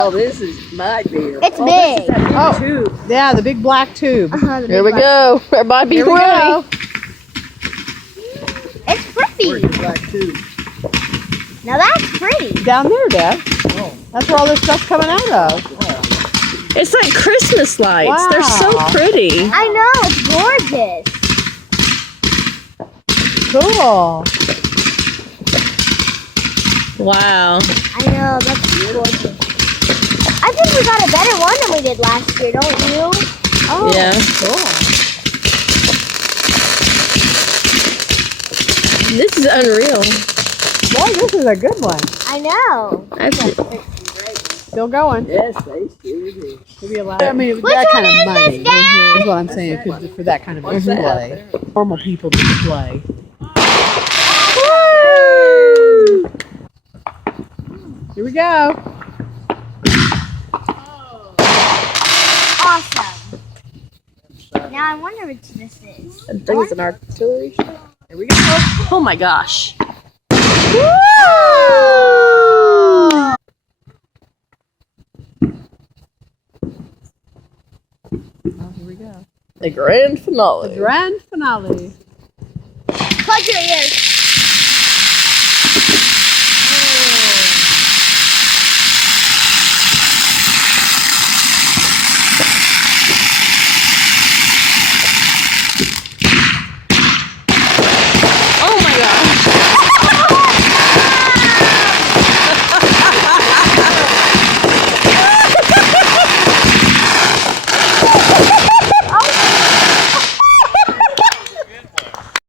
Oh, this might be. It's oh, big. This is that big tube. Yeah, the big black tube. The Here big we black- go. Everybody be Here we ready. go. It's pretty. Where's the black tube? Now that's pretty. Down there, Dad. Oh. That's where all this stuff's coming out of. It's like Christmas lights. They're so Wow. pretty. I know, it's gorgeous. Cool. Wow. I know, that's gorgeous. I think we got a better one than we did last year, don't you? Oh, Yeah. cool. This is unreal. Boy, this is a good one. I know. That's Still going. Yes, they sure do. Maybe a lot. I mean, Which that one kind of is money this, Dad? is what I'm saying. For that kind of What's that out display, normal people display. Here we go. Awesome. Now I wonder which this is. I think it's an artillery shot. Here we go. Oh my gosh. Oh, here we go. The grand finale. The grand finale. Plug your ears.